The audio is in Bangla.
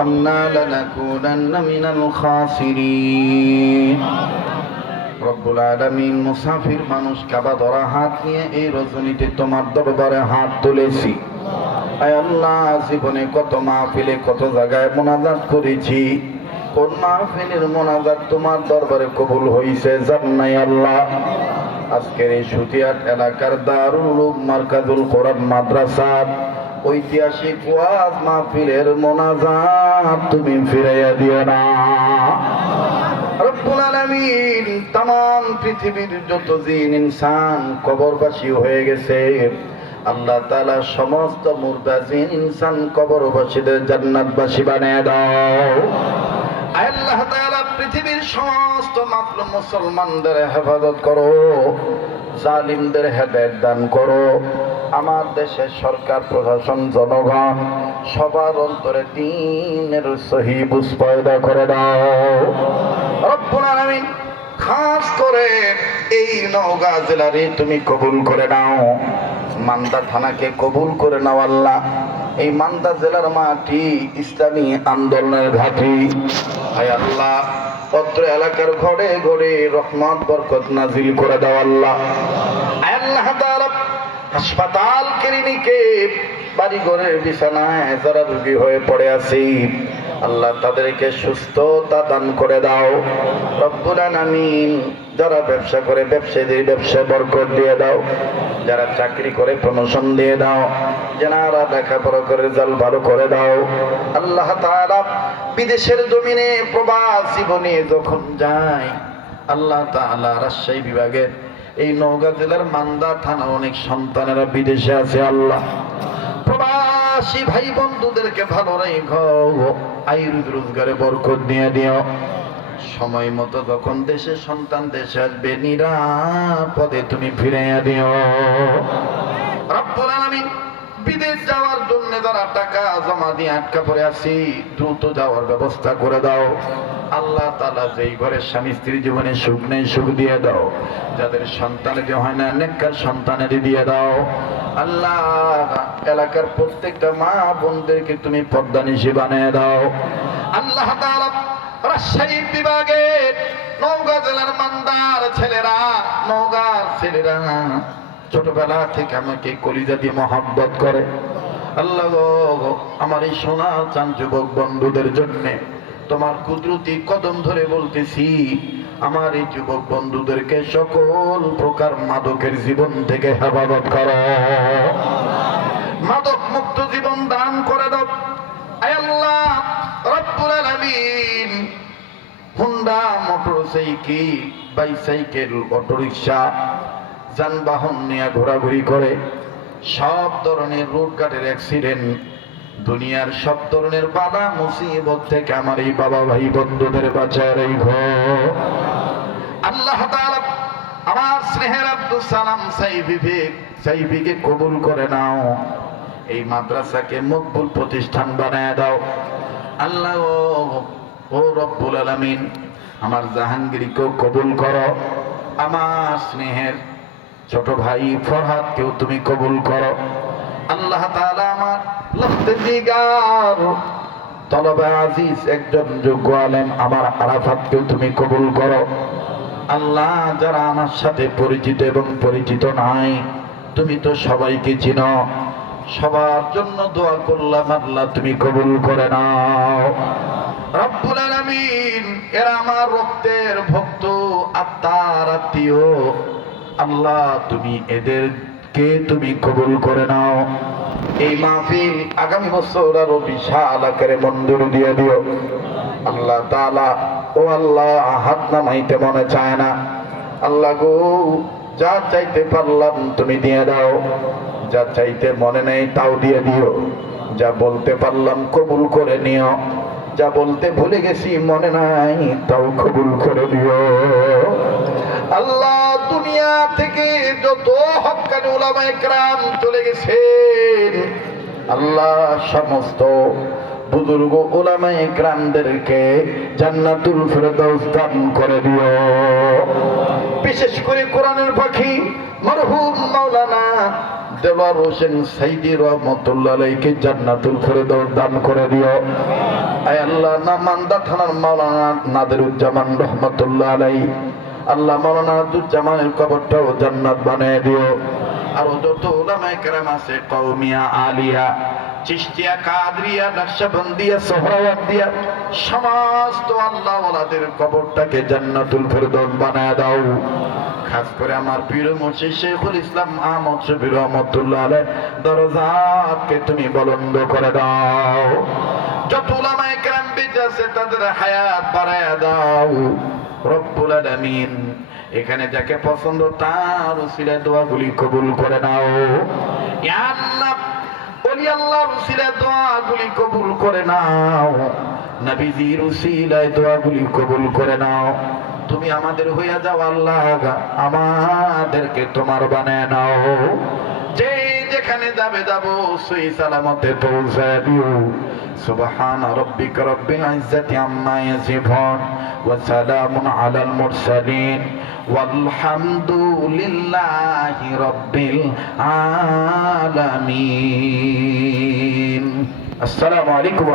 وارحمنا لنكونن من الخاسرين রব্বুল আলমিন মুসাফির মানুষ কাবা ধরা হাত নিয়ে এই রজনীতে তোমার দরবারে হাত তুলেছি আয় আল্লাহ জীবনে কত মাহফিলে কত জায়গায় মোনাজাত করেছি কোন মাহফিলের মোনাজাত তোমার দরবারে কবুল হইছে জান্নাই আল্লাহ আজকের এই সুতিয়াট এলাকার দারুল উলুম মার্কাজুল কোরআন মাদ্রাসার ঐতিহাসিক ওয়াজ মাহফিলের মোনাজাত তুমি ফিরাইয়া দিও না। রব্বুল আলামিন তাম পৃথিবীর যত জিন, ইনসান, কবরবাসী হয়ে গেছে। আল্লাহ তাআলা সমস্ত মুর্দা জিন ইনসান, কবরবাসীদের জান্নাতবাসী বানিয়ে দাও। আল্লাহ তাআলা পৃথিবীর সমস্ত মাত্র মুসলমানদের হেফাজত করো, জালিমদের হেদায়েত দান করো। আমার দেশের সরকার, প্রশাসন, জনগণ সবার অন্তরে দিনের সহি পয়দা করে দাও। রব্বুল খাস করে এই নওগাঁ জেলারে তুমি কবুল করে নাও। মান্দা থানাকে কবুল করে নাও আল্লাহ। এই মান্দা জেলার মাটি ইসলামী আন্দোলনের ঘাঁটি। হায় আল্লাহ পত্র এলাকার ঘরে ঘরে রহমত, বরকত নাজিল করে দাও আল্লাহ। হাসপাতাল, ক্লিনিকে বাড়ি ঘরের বিছানায় যারা রুগী হয়ে পড়ে আছি, আল্লাহ তাদেরকে সুস্থতা দান করে দাও। রব্বুল আলামিন, যারা ব্যবসা করে, ব্যবসায়ীদের ব্যবসা বরকত দিয়ে দাও। যারা চাকরি করে, প্রমোশন দিয়ে দাও। যারা লেখাপড়া করে, রেজাল্ট ভালো করে দাও। আল্লাহ তাআলা বিদেশের জমিনে প্রবাস জীবনে যখন যায়, আল্লাহ তাআলা রাজশাহী বিভাগের এই নওগাঁ জেলার মান্দা থানা অনেক সন্তানেরা বিদেশে আছে, আল্লাহ। প্রবাসী ভাই বন্ধুদেরকে ভালো রেখো আয়ুর রোজগারে বরকত নিয়ে দিও সময় মতো যখন দেশে সন্তান দেশে আসবে, নিরাপদে তুমি ফিরে দিও রব্বুল আলামিন বিদেশ যারা টাকা জমা দিয়ে আটকা পড়ে আছি, দ্রুত যাওয়ার ব্যবস্থা করে দাও। আল্লাহ তালা যেই ঘরের স্বামী স্ত্রী জীবনে সুখ নেই, সুখ দিয়ে দাও। যাদের সন্তানের যে হয় না, নেককার সন্তানের দিয়ে দাও। আল্লাহ, এলাকার প্রত্যেকটা মা বোনদেরকে তুমি পর্দা নিশি বানিয়ে দাও। আল্লাহ তাআলা রাজশাহী বিভাগের নওগাঁ জেলার মান্দার ছেলেরা, নওগাঁর ছেলেরা ছোটবেলা থেকে আমাকে কলিজা দিয়ে মহাব্বত করে। আল্লাহ আমার এই সোনা চান যুবক বন্ধুদের জন্য। তোমার কুদরতি কদম ধরে বলতেছি, আমার এই যুবক বন্ধুদেরকে সকল প্রকার মাদকের জীবন থেকে হেফাজত করো। মাদক মুক্ত জীবন দান করে দাও। আল্লাহ, রব্বুল হুন্ডা বাইসাইকেল, অটোরিকশা, যানবাহন নিয়ে ঘোরাঘুরি করে। সব ধরনের রোড ঘাটের অ্যাক্সিডেন্ট দুনিয়ার সব ধরনের বাধা, মুসিবত থেকে আমার এই বাবা ভাই বন্ধুদের বাঁচায় রেখো আল্লাহ তাআলা আমার স্নেহের আব্দুল সালাম সাইফিকে সাইফিকে কবুল করে নাও। এই মাদ্রাসাকে মকবুল প্রতিষ্ঠান বানায় দাও। আল্লাহ, ও রব্বুল আলামিন, আমার জাহাঙ্গীরকেও কবুল করো। আমার স্নেহের ছোট ভাই ফরহাদকেও তুমি কবুল করো। আল্লাহ তাআলা আমার লফতে দিগার। তলবে আজিজ একজন যোগ্য আলেম আমার আরাফাতকেও তুমি কবুল করো। আল্লাহ যারা আমার সাথে পরিচিত এবং পরিচিত নাই, তুমি তো সবাইকে চিনো। সবার জন্য দোয়া করলাম আল্লাহ তুমি কবুল করে নাও। রব্বুল আলামিন, এরা আমার রক্তের ভক্ত, আত্মার আত্মীয়। আল্লাহ, তুমি এদেরকে তুমি কবুল করে নাও। এই মাহফিল আগামী বছর আরও বিশাল আকারে মঞ্জুর দিয়ে দিও। আল্লাহ তাআলা, ও আল্লাহ হাত নামাইতে মনে চায় না। আল্লাহ গো, যা চাইতে পারলাম তুমি দিয়ে দাও। যা চাইতে মনে নেই তাও দিয়ে দিও। যা বলতে পারলাম কবুল করে নিও। যা বলতে ভুলে গেছি মনে নাই তাও কবুল করে দিও আল্লাহ দুনিয়া থেকে যত হক্কানি উলামা একরাম চলে গেছেন, আল্লাহ সমস্ত বুজুর্গ ওলামা একরামদেরকে জান্নাতুল ফেরদাউস দান করে দিও। বিশেষ করে কোরআনের পাখি মরহুম মাওলানা দেওয়ার হোসেন সাইদি রহমতুল্লাহ আলাইকে জান্নাতুল ফেরদৌস দান করে দিও। আয় আল্লাহ নামান্দা থানার মাওলানা নাদিরুজ্জামান রহমতুল্লাহ আলাই আল্লাহ মাওলানা নাদিরুজ্জামানের কবরটাও জান্নাত বানিয়ে দিও। আর যত ওলামায়ে কেরাম আছে, কওমিয়া, আলিয়া, চিশতিয়া, কাদরিয়া, নকশবন্দিয়া সোহরাওয়ার্দিয়া সমস্ত আল্লাহ ওয়ালাদের কবরটাকে জান্নাতুল ফেরদৌস বানায় দাও। খাস করে আমার প্রিয় মুর্শি শেখুল ইসলাম আহমদ শফির রহমতুল্লাহ আলাই দরজাকে তুমি বলন্দ করে দাও। যত উলামায়ে কেরাম বেঁচে আছে, তাদের হায়াত বাড়ায় দাও। রব্বুল আলামিন, এখানে যাকে পছন্দ তার উসিলে দোয়াগুলি কবুল করে নাও। ইয়া আল্লাহ, ওলি আল্লাহর উসিলায় দোয়াগুলি কবুল করে নাও। নবীজির উসিলায় দোয়াগুলি কবুল করে নাও। তুমি আমাদের হইয়া যাও আল্লাহ আমাদেরকে তোমার বানায় নাও। যেখানে যাবে, যাব, সেই সালামতে পৌঁছায় দিও। সুবহান রব্বিকা রব্বিল ইজ্জাতি আম্মা ইয়াসিফুন, ওয়া সালামুন আলাল মুরসালিন, ওয়ালহামদুলিল্লাহি রব্বিল আলামিন। আসসালামু আলাইকুম